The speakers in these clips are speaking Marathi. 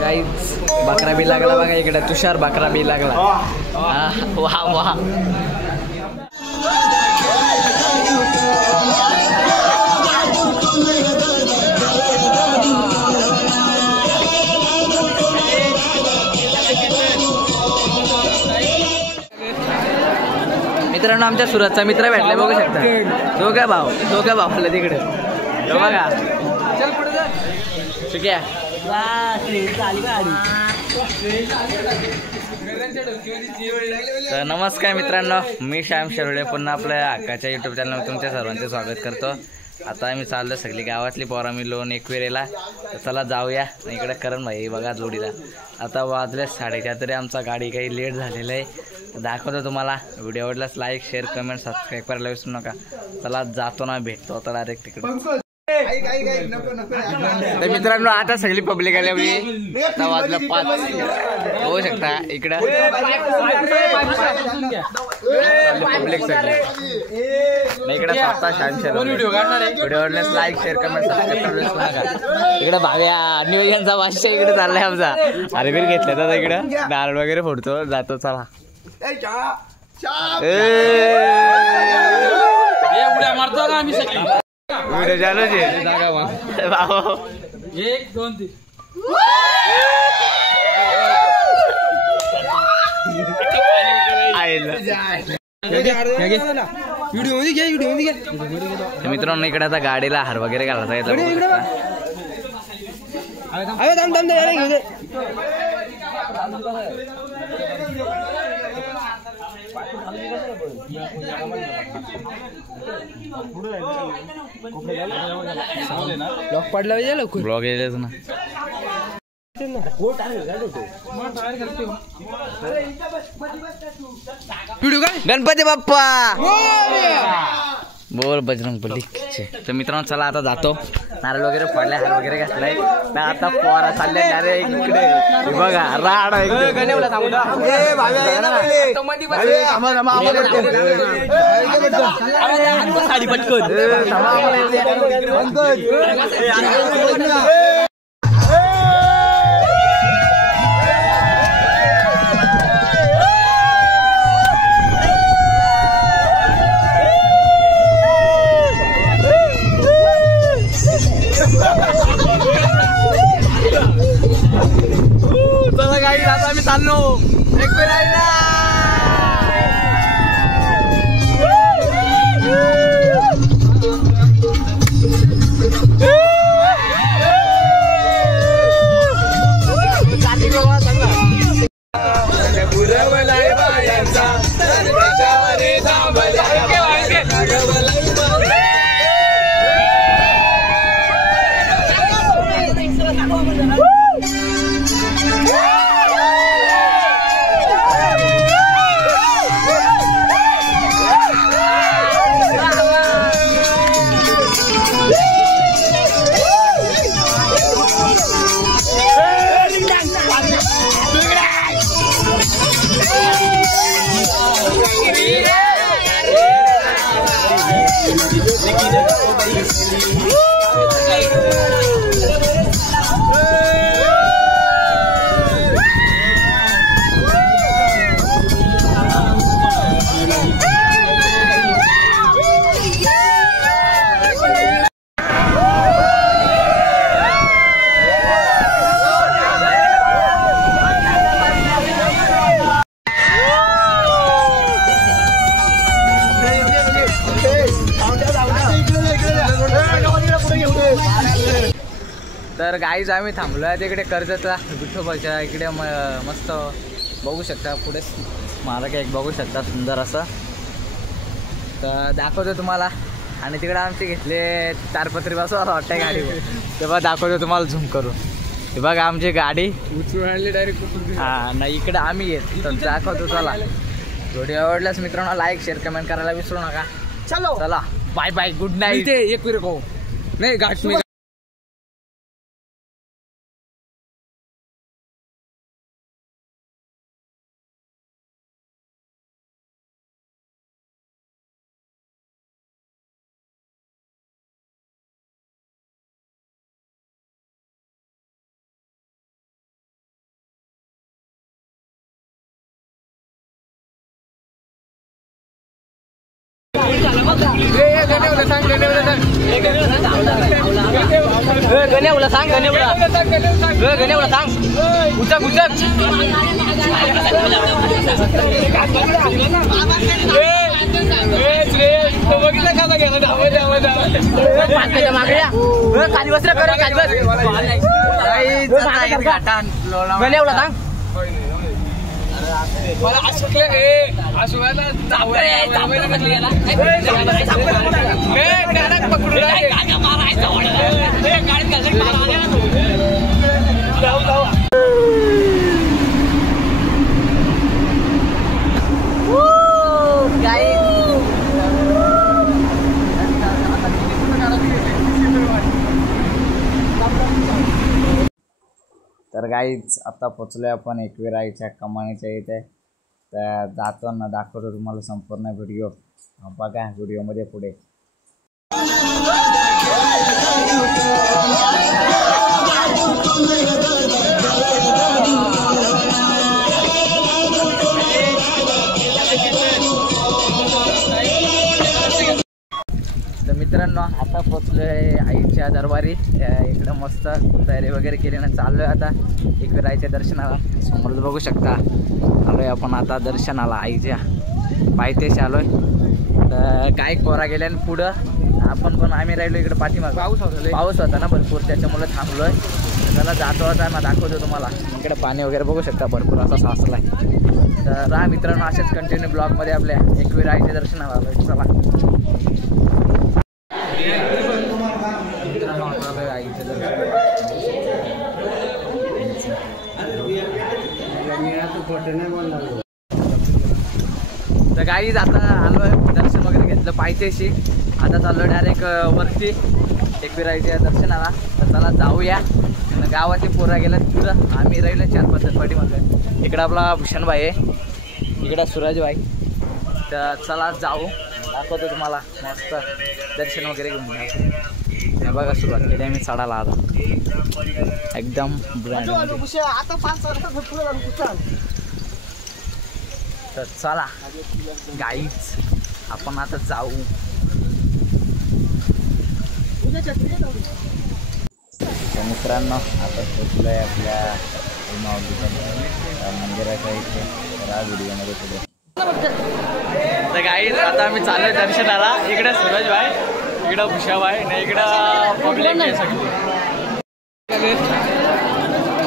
गाईच बकरा बी लागला बघा इकडे, तुषार बकरा बी लागला. वा वा. मित्रांनो आमच्या सुरतचा मित्र भेटले बघू शकता. दोघा भावाला तिकडे बघा. चल पुढे जा. ठीक आहे. तर नमस्कार मित्रांनो, मी श्याम शिरोळे पुन्हा आपल्या हक्काच्या युट्यूब चॅनलवर तुमच्या सर्वांचे स्वागत करतो. आता आम्ही चाललो सगळी गावातली पोरं मी लोन एकविरेला. तर चला जाऊया. इकडे करण भाई बघा जोडीला. आता वाजले 4:30 तरी आमचा गाडी काही लेट झालेला आहे. दाखवतो तुम्हाला. व्हिडिओ आवडल्यास लाईक शेअर कमेंट सबस्क्राईब करायला विसरू नका. चला जातो ना, भेटतो आता डायरेक्ट तिकडे. तर मित्रांनो आता सगळी पब्लिक आली आपली. आता वाजलं 5 होऊ शकता इकडं पब्लिक सगळी इकडे. व्हिडिओ आवडल्यास लाईक शेअर कमेंट सबस्क्राईब करायला विसरू नका. इकडे भाव्या नियोजनचा भाष्य इकडे चाललाय आमचा. अरे बिर घेतला तर इकडं नारळ वगैरे फोडतो जातो. चला मारतो का आम्ही सगळी. व्हिडिओ चालूच आहे. 1 2 3 मित्रांनो इकडे आता गाडीला हार वगैरे घालायचा येतं. ब्लॉक पडला लवकर. ब्लॉक यायच ना. गणपती बाप्पा बोल बजरंग बली. तर मित्रांनो चला आता जातो. नारळ वगैरे फोडले, हार वगैरे घातलाय. आता पोरा चालले डायरेक्ट इकडे बघा. राड साडी पटकन. चला गाडी आता आम्ही चाललो एकविरायला. तर गाईज आम्ही थांबलो आहे तिकडे कर्जतला विठोबाच्या इकडे. मस्त बघू शकता पुढे स्मारक एक बघू शकता सुंदर असं. तर दाखवतो तुम्हाला. आणि तिकडे आमचे घेतले तारपत्री बसवा वाटतं गाडीवर. तेव्हा दाखवतो तुम्हाला झूम करून. हे बघा आमची गाडी उचलून आणली डायरेक्ट. हा नाही इकडे आम्ही येत. तर दाखवतो चला. व्हिडिओ आवडल्यास मित्रांनो लाईक शेअर कमेंट करायला विसरू नका. चला बाय बाय गुड नाईट. एक नाही घाट गण्यावला सांग गण्यावला सांग उचक उचक खाली बस रे खाली बस गण्यावला सांग मला तर गाईच आता पोचलोय आपण एकविराईच्या कमानीच्या इथे. तर जातो ना दाखवतो तुम्हाला संपूर्ण व्हिडिओ. बघा व्हिडिओमध्ये पुढे. तर मित्रांनो आता पोचलोय आईच्या दरबारी. इकडं मस्त तयारी वगैरे केली ना चाललोय आता एकविराईच्या दर्शनाला. समोर बघू शकता आलोय आपण आता दर्शनाला आईच्या पायथ्याशी आलोय. तर काय कोरा गेल्याने पुढं आपण पण आम्ही राहिलो इकडे पाठीमाग. पाऊस होता ना भरपूर त्याच्यामुळे थांबलोय. त्याला जातो आता ना दाखवतो तुम्हाला. इकडे पाणी वगैरे बघू शकता भरपूर असा साचलाय. तर राहा मित्रांनो असेच कंटिन्यू ब्लॉगमध्ये आपल्या एकविराईच्या दर्शनाला आलोय. चला आईचं तर गाईज आता आलोय दर्शन वगैरे घेतलं पायथ्याशी. आता चाललोय डायरेक्ट वरती एकविराईच्या दर्शनाला. तर चला जाऊया. गावाची पोरा गेल्या तिथं आम्ही राहिलो 4-5 पाठीमागे. इकडं आपला भूषणभाई आहे इकडं सूरजभाई. तर चला जाऊ दाखवतो तुम्हाला मस्त दर्शन वगैरे घेऊन. हे बघा सुरुवात केली आम्ही चढायला आता एकदम ब्रँड. तर चला गाईच आपण आता जाऊ. मित्रांनो आता पोचलोय आपल्या मंदिराच्या इथे. तर व्हिडिओमध्ये पुढे. तर गाईच आता आम्ही चाललोय दर्शनाला. इकडे सूरजभाई इकडं भूषाभाई नाही इकडं पब्लिक आहे सगळी.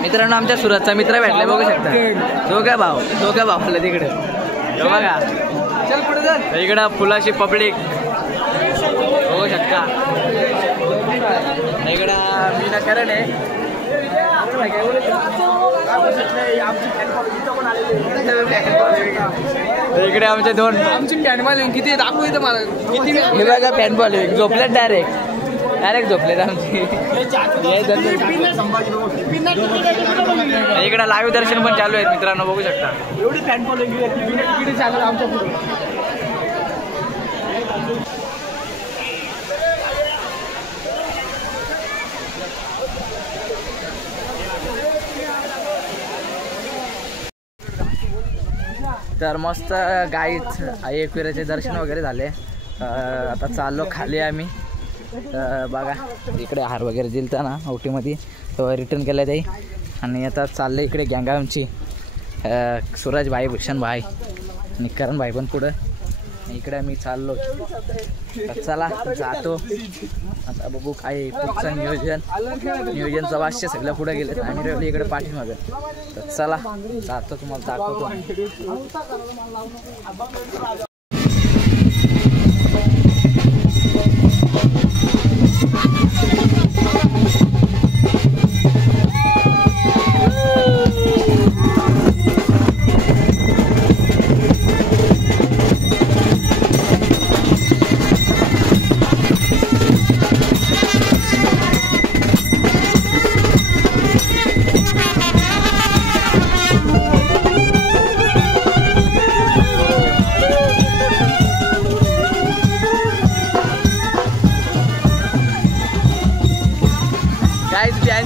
मित्रांनो आमच्या सुरतचा मित्र भेटले बघू शकता. दोघं भाऊ तिकडे बघा. चल पुढे जा. इकडं फुलाची पब्लिक बघू शकता. इकडं मी ना करण आहे. इकडे आमचे दोन आमची पॅन बॉलिंग किती दाखवू इथं मला किती. हे बघा पॅन बॉलिंग झोपलेत डायरेक्ट झोपलेत आमची. इकडे लाईव्ह दर्शन पण चालू आहेत मित्रांनो बघू शकता. एवढी पॅन बॉलिंग चालू आमच्या पुढे. तर मस्त गाईच आई एकविराचे दर्शन वगैरे झाले. आता चाललो खाली आम्ही. बघा इकडे हार वगैरे दिलता ना ओटीमध्ये तो रिटर्न केला जाई. आणि आता चाललं इकडे गँग आमची सूरजभाई भूषणभाई आणि करणभाई पण पुढं. इकडे आम्ही चाललो. तर चला जातो आता बघू काय पुढचं नियोजनचं भाष्य सगळं पुढे गेलं. आम्ही राहिलो इकडे पाठीमागं. तर चला जातो तुम्हाला दाखवतो.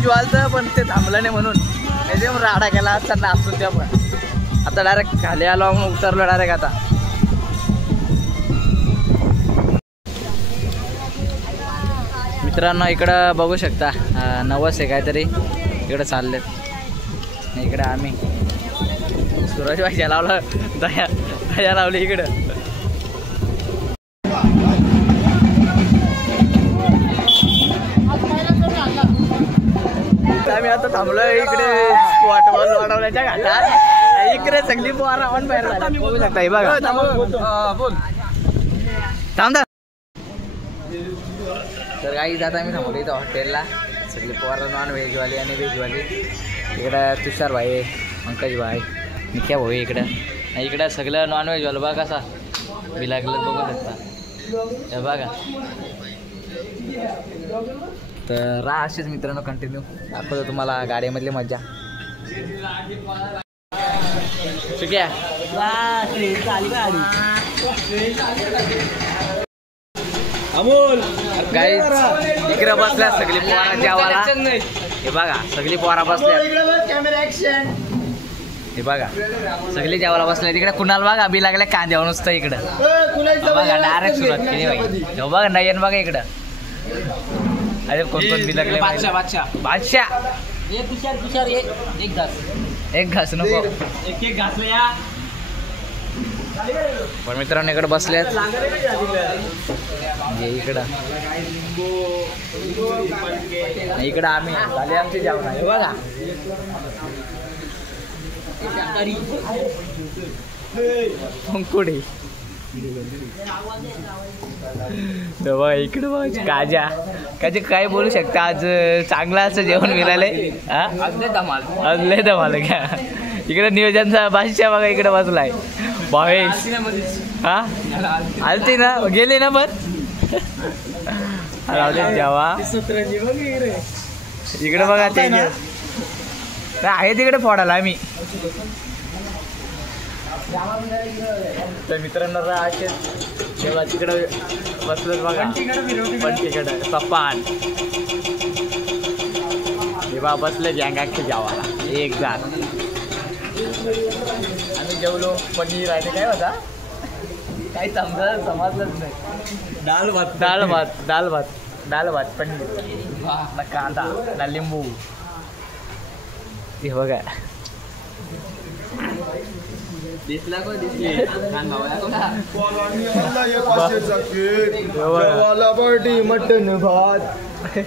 वालतं पण ते थांबलं नाही म्हणून त्याच्यामुळे राडा केला असता नाचून. त्या पण आता डायरेक्ट खाली आलो उतरलो डायरेक्ट आता. मित्रांनो इकडं बघू शकता नवस आहे काहीतरी इकडं चाललेत. इकडं आम्ही सूरज भाईच्या लावलं दया लावली इकडं. आम्ही आता थांबलोय इकडे वॉटरफॉल वाढवण्याच्या घाटात. इकडे सगळी पोरा ऑन बाहेर झाली बघू शकता. हे बघा थांब. तर काही आता आम्ही थांबलो इथं हॉटेलला. सगळी पोरा नॉन व्हेजवाली आणि व्हेजवाली. इकडं तुषार भाई, पंकज भाई, निख्या भाई इकडं. इकडं सगळं नॉन व्हेजवालं बघा कसा बिलागलं बघू शकता. हे बघा. तर राहा असेच मित्रांनो कंटिन्यू दाखवतो तुम्हाला गाडीमधली मजा. ठीक आहे अमोल काही इकडे बसल्या सगळी पोरा जेवायला. हे बघा सगळी पोरा बसल्या. हे बघा सगळी जेवायला बसल्या. तिकडे कुणाला बघा बी लागल्या कांद्यावर नुसतं इकडं. बघा डायरेक्ट सुरुवात केली बाई. हे बघा नयन बघा इकडं. अरे कोण कोण बी लागले. बादशाह एक घास नको एक घासलं या. पण मित्रांनो इकडे बसलेत. इकडं इकडं आम्ही झाले आमची जेवण आहे बघा. कुठे बघा इकडे बघा काजा काजे काय बोलू शकता. आज चांगलं असं जेवण मिळालंय. आज लय धमाल का. इकडे नियोजनचा बादशाह बघा इकडे बसलाय. भावेश हा आलते ना गेले ना पण जेव्हा इकडे बघा ते आहे तिकडे फोडायला आम्ही. तर मित्रांनो तेव्हा तिकडं बसलं बघा पण तिकडं सपान. जेव्हा बसले गँग अख्खे जेवायला एक जण. आम्ही जेवलो पनीर आणि काय होता काही समजलंच नाही. डाळ भात पनीर ना कांदा ना लिंबू. हे बघा मटन भात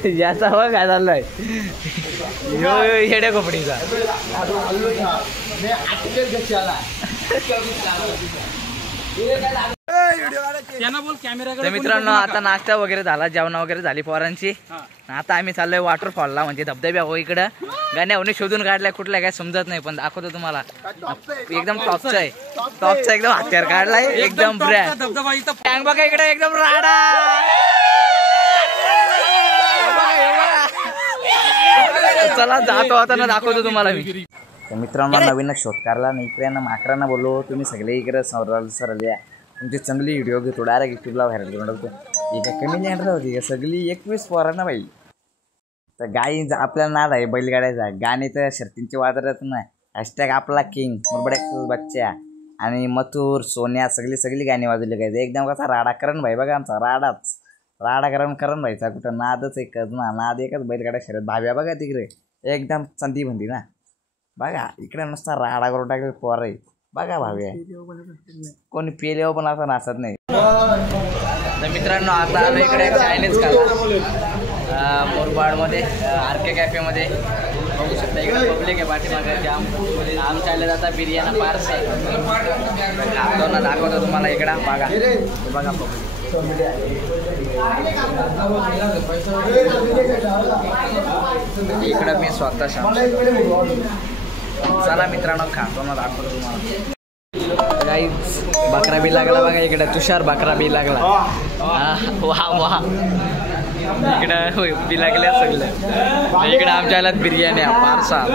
याचा हवा काय चाललाय येड्या कपडीचा. मित्रांनो आता नाश्ता वगैरे झाला जेवण वगैरे झाली पोरांची. आता आम्ही चाललोय वॉटरफॉलला म्हणजे धबधब्या हो. इकडं गाण्यावरून शोधून काढलाय कुठल्या काय समजत नाही पण दाखवतो तुम्हाला. एकदम टॉपचा आहे. टॉपचा एकदम हत्यार काढलाय एकदम ब्रँड. टँक बघा इकडे एकदम राडा. चला जातो आता ना दाखवतो तुम्हाला मी. मित्रांनो नवीन शोध काढला ना इकडे ना माकरांना बोललो तुम्ही सगळे इकडे सरळ या. तुमची चांगली व्हिडिओ घेतो डायरेक्ट युट्यूबला व्हायरल करून टाकतो. एका कमी जॅनर होती का सगळी 21 पोरा ना बाई. तर गाई आपल्याला नाद आहे बैलगाड्याचा. गाणे तर शर्तींचे वाजत नाही. हॅशटॅग आपला किंग मुरबड्या बच्च्या आणि मथुर सोन्या सगळी गाणी वाजवली काय. एकदम कसा राडा करण भाई बघा आमचा राडा करण भाईचा कुठं नादच एकच ना. नाद एकच बैलगाड्या शर्यत. भाव्या बघा तिकडे एकदम संधी म्हणती ना. बघा इकडे नुसता राडा करून टाकले पोर आहे बघा. भाव्या कोणी पेल्यावर पण असं नाचत नाही. तर मित्रांनो आता आलो इकडे चायनीज खाला मोरबाडमध्ये RK कॅफेमध्ये. बघू शकता इकडे पब्लिक आहे पाठीमागे जाम. आमच्या आले जाता बिर्याणी पार्सल खातो ना दाखवतो तुम्हाला इकडं बघा. बघा इकडं मी स्वतः चला मित्रांनो खातो ना दाखवतो तुम्हाला. काही बकरा बी लागला बघा इकडे. तुषार बकरा बी लागला. वा इकडं बी लागल्या सगळं. इकडे आमच्या बिर्याणी पार्सल.